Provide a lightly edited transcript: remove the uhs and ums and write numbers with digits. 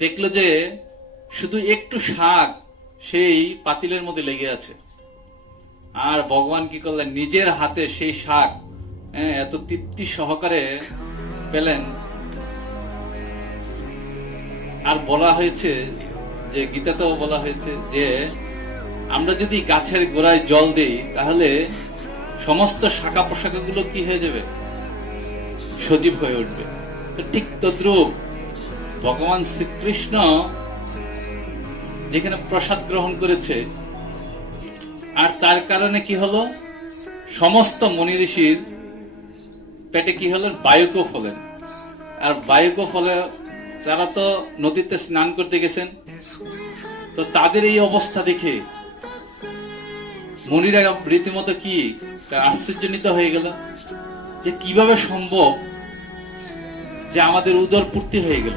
দেখলো যে শুধু একটু শাক সেই পাতিলের মধ্যে লেগে আছে। আর ভগবান কি করলেন, নিজের হাতে সেই শাক এত তৃপ্তি সহকারে পেলেন। আর বলা হয়েছে যে, গীতাতেও বলা হয়েছে যে আমরা যদি গাছের গোড়ায় জল দিই তাহলে সমস্ত শাখা পোশাকা গুলো কি হয়ে যাবে, সজীব হয়ে উঠবে। তো ঠিক তদ্রূপ ভগবান শ্রীকৃষ্ণ যেখানে প্রসাদ গ্রহণ করেছে, আর তার কারণে কি হলো, সমস্ত মুনি ঋষির পেটে কি হলো, বায়ুকোপ হলেন। আর বায়ুকোপ হলে তারা তো নদীতে স্নান করতে গেছেন, তো তাদের এই অবস্থা দেখে মুনিরা রীতিমতো কি আশ্চর্যজনিত হয়ে গেল যে কিভাবে সম্ভব যে আমাদের উদর পূর্তি হয়ে গেল।